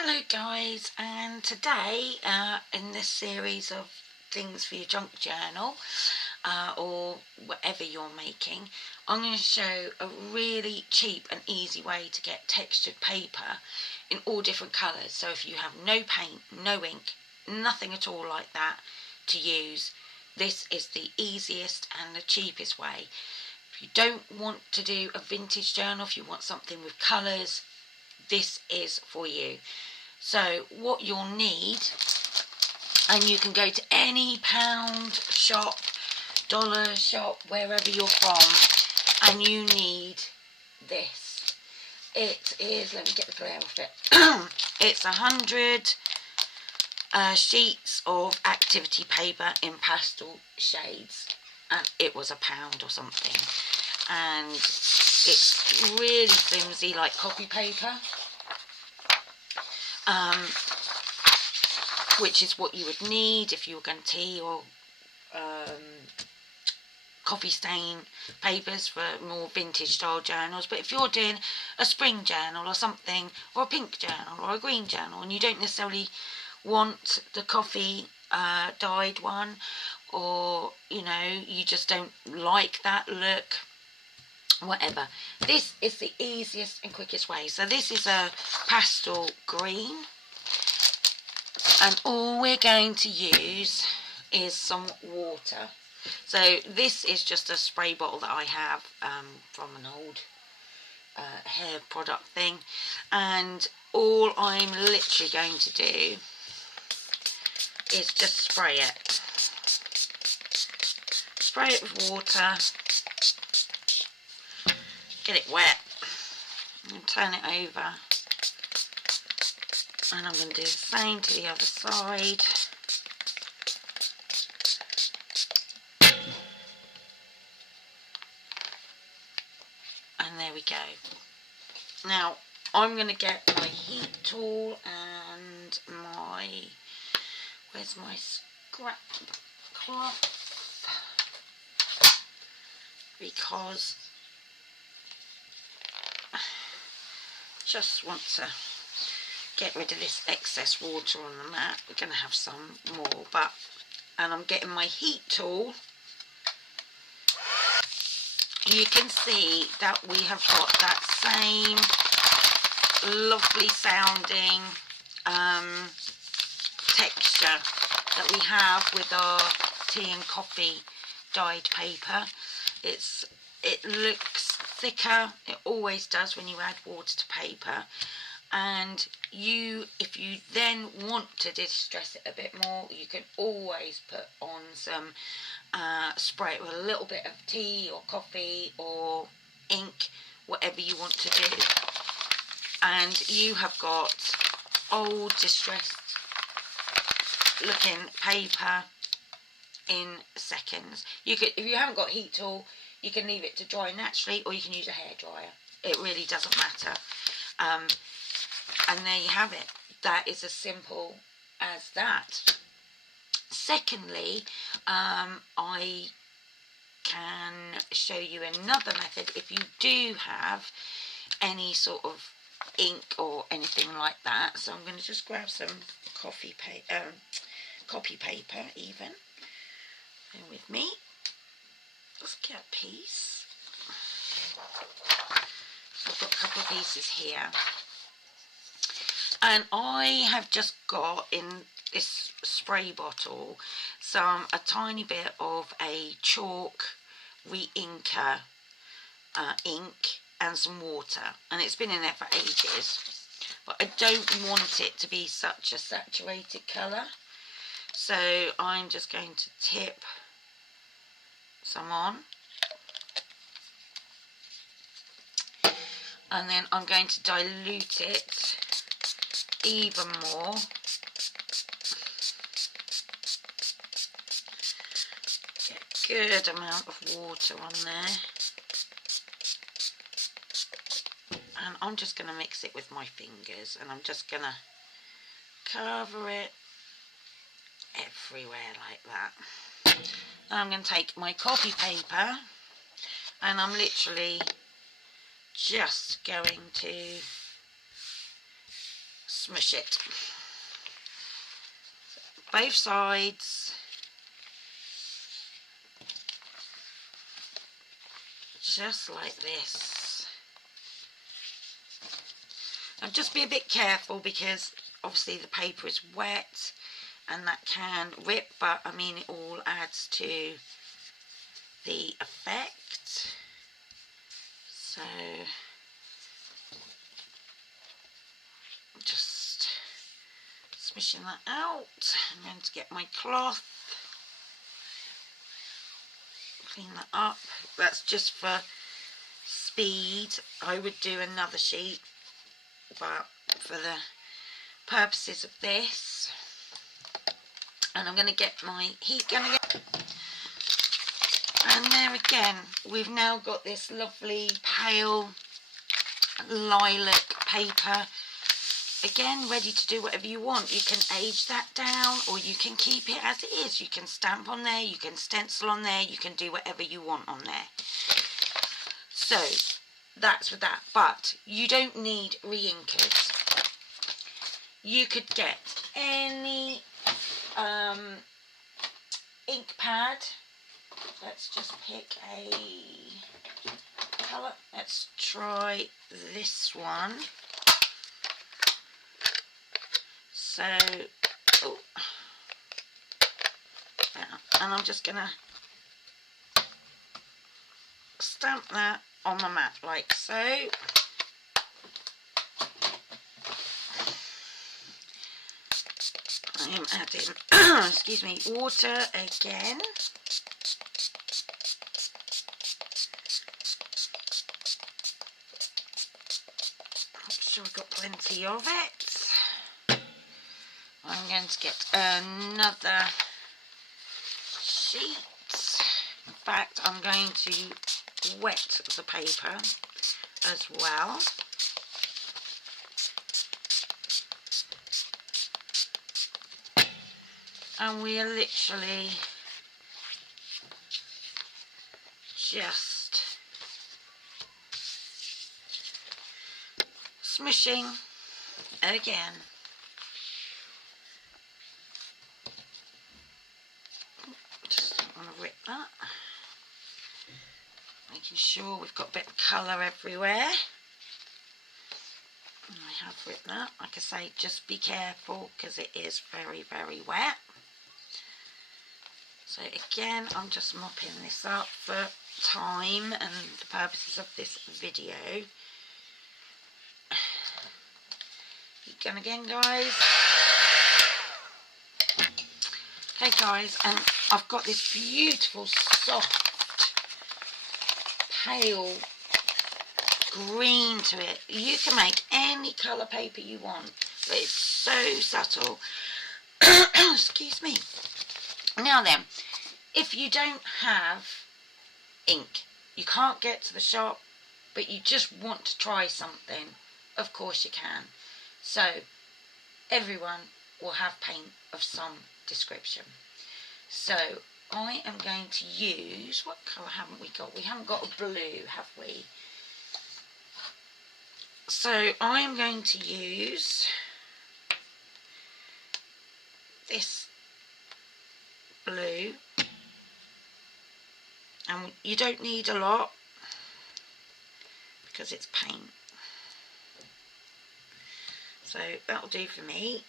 Hello guys, and today in this series of things for your junk journal or whatever you're making, I'm going to show a really cheap and easy way to get textured paper in all different colours. So if you have no paint, no ink, nothing at all like that to use, this is the easiest and the cheapest way. If you don't want to do a vintage journal, if you want something with colours, this is for you. So what you'll need, and you can go to any pound shop, dollar shop, wherever you're from, and you need this. It is, let me get the glare off it, it's 100 sheets of activity paper in pastel shades, and it was £1 or something, and it's really flimsy like copy paper. Which is what you would need if you were going to tea or coffee stain papers for more vintage style journals. But if you're doing a spring journal or something, or a pink journal or a green journal, and you don't necessarily want the coffee dyed one, or you just don't like that look, whatever, this is the easiest and quickest way. So this is a pastel green, and all we're going to use is some water. So this is just a spray bottle that I have from an old hair product thing, and all I'm literally going to do is just spray it with water, get it wet, and turn it over. And I'm going to do the same to the other side. And there we go. Now, I'm going to get my heat tool and where's my scrap cloth? Because I just want to get rid of this excess water on the mat. We're going to have some more, and I'm getting my heat tool. You can see that we have got that same lovely sounding texture that we have with our tea and coffee dyed paper. It looks thicker. It always does when you add water to paper. And if you then want to distress it a bit more, you can always put on some spray it with a little bit of tea or coffee or ink, whatever you want to do, and you have got old distressed looking paper in seconds. If you haven't got heat tool, you can leave it to dry naturally, or you can use a hairdryer. It really doesn't matter. And there you have it. That is as simple as that. Secondly, I can show you another method if you do have any sort of ink or anything like that. So I'm going to just grab some copy paper even. Bear with me. Let's get a piece. So I've got a couple of pieces here. And I have just got in this spray bottle a tiny bit of a chalk re-inker ink and some water, and it's been in there for ages, but I don't want it to be such a saturated colour, so I'm just going to tip some on, and then I'm going to dilute it even more. Get a good amount of water on there, and I'm just going to mix it with my fingers, and I'm just going to cover it everywhere like that. And I'm going to take my copy paper, and I'm literally just going to smush it. Both sides. Just like this. And just be a bit careful because obviously the paper is wet and that can rip, but I mean it all adds to the effect. So just smishing that out. I'm going to get my cloth, clean that up. That's just for speed. I would do another sheet, but for the purposes of this, and I'm going to get my heat gun again. And there again, we've now got this lovely pale lilac paper. Again, ready to do whatever you want. You can age that down or you can keep it as it is. You can stamp on there, you can stencil on there, you can do whatever you want on there. So that's for that, but you don't need re-inkers. You could get any ink pad. Let's just pick a colour. Let's try this one. So, oh, and I'm just gonna stamp that on my mat like so. I am adding, excuse me, water again. Make sure I've got plenty of it. I'm going to get another sheet. In fact, I'm going to wet the paper as well. And we are literally just smushing again. Just don't want to rip that. Making sure we've got a bit of colour everywhere. And I have ripped that. Like I say, just be careful because it is very, very wet. So again, I'm just mopping this up for time and the purposes of this video. Keep going again, guys. Okay, guys, and I've got this beautiful, soft, pale green to it. You can make any colour paper you want, but it's so subtle. Excuse me. Now then, if you don't have ink, you can't get to the shop, but you just want to try something, of course you can. So everyone will have paint of some description. So I am going to use, what colour haven't we got? We haven't got a blue, have we? So I am going to use this blue, and you don't need a lot because it's paint. So that'll do for me.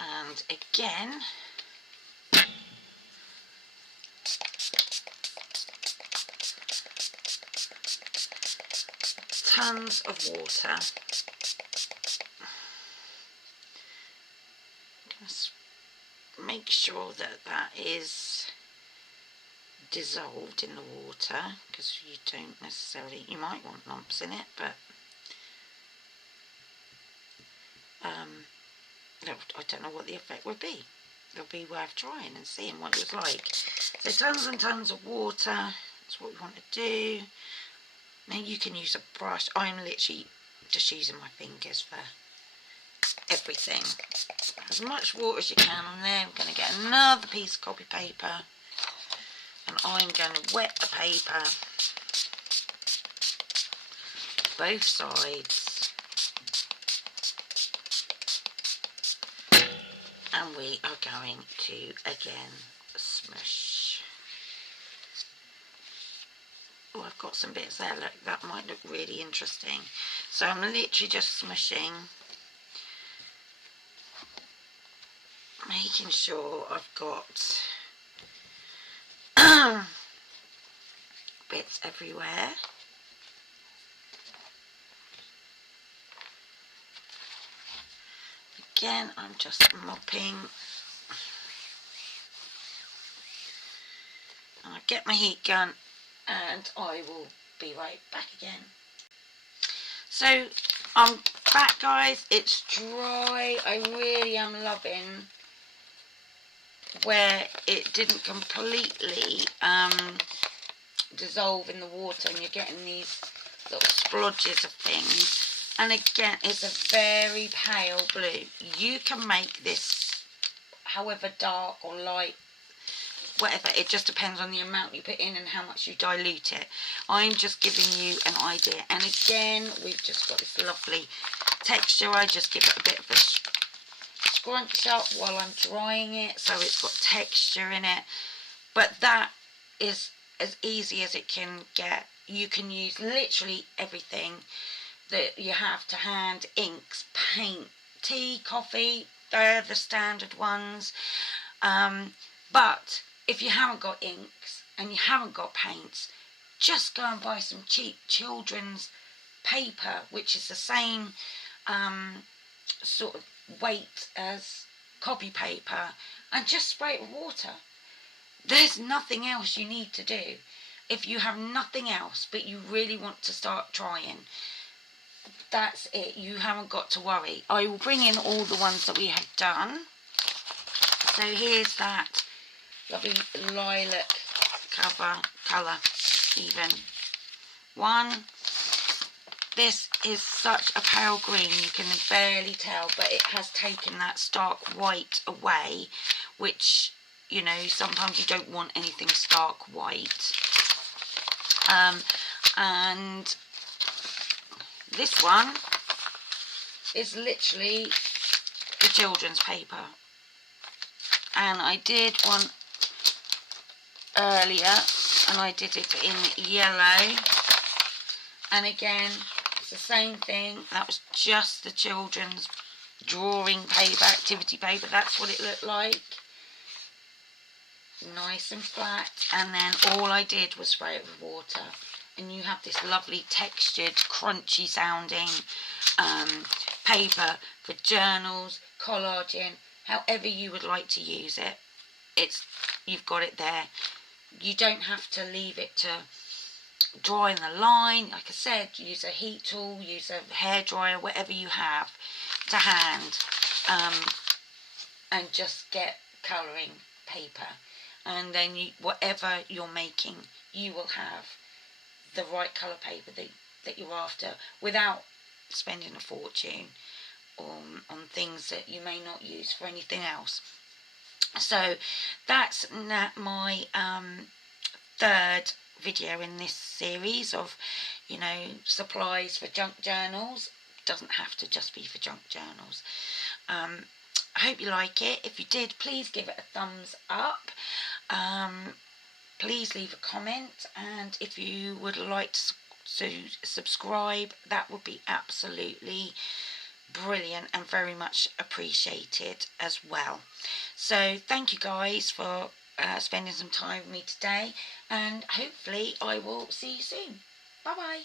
And again, tons of water. Just make sure that that is dissolved in the water, because you don't necessarily, you might want lumps in it, but I don't know what the effect would be. It'll be worth trying and seeing what it was like. So tons and tons of water, that's what we want to do. Now you can use a brush. I'm literally just using my fingers for everything. As much water as you can on there. I'm going to get another piece of copy paper and I'm going to wet the paper both sides. And we are going to again smush. Oh, I've got some bits there, look, that might look really interesting. So I'm literally just smushing, making sure I've got bits everywhere. Again, I'm just mopping. I'll get my heat gun and I will be right back again. So I'm back, guys. It's dry. I really am loving where it didn't completely dissolve in the water and you're getting these little splodges of things. And again, it's a very pale blue. You can make this however dark or light, whatever. It just depends on the amount you put in and how much you dilute it. I'm just giving you an idea. And again, we've just got this lovely texture. I just give it a bit of a scrunch up while I'm drying it, so it's got texture in it. But that is as easy as it can get. You can use literally everything that you have to hand: inks, paint, tea, coffee, they're the standard ones. But if you haven't got inks and you haven't got paints, just go and buy some cheap children's paper, which is the same sort of weight as copy paper, and just spray it with water. There's nothing else you need to do. If you have nothing else but you really want to start trying, that's it. You haven't got to worry. I will bring in all the ones that we have done. So here's that lovely lilac colour even one. This is such a pale green, you can barely tell, but it has taken that stark white away, which, you know, sometimes you don't want anything stark white. And this one is literally the children's paper. And I did one earlier, and I did it in yellow. And again, it's the same thing. That was just the children's drawing paper, activity paper. That's what it looked like. Nice and flat. And then all I did was spray it with water. And you have this lovely textured, crunchy sounding paper for journals, collaging, however you would like to use it. You've got it there. You don't have to leave it to dry in the line. Like I said, use a heat tool, use a hairdryer, whatever you have to hand, and just get colouring paper. And then whatever you're making, you will have the right colour paper that you're after, without spending a fortune on things that you may not use for anything else. So that's my third video in this series of, you know, supplies for junk journals. Doesn't have to just be for junk journals. I hope you like it. If you did, please give it a thumbs up. Please leave a comment, and if you would like to subscribe, that would be absolutely brilliant and very much appreciated as well. So thank you guys for spending some time with me today, and hopefully I will see you soon. Bye bye.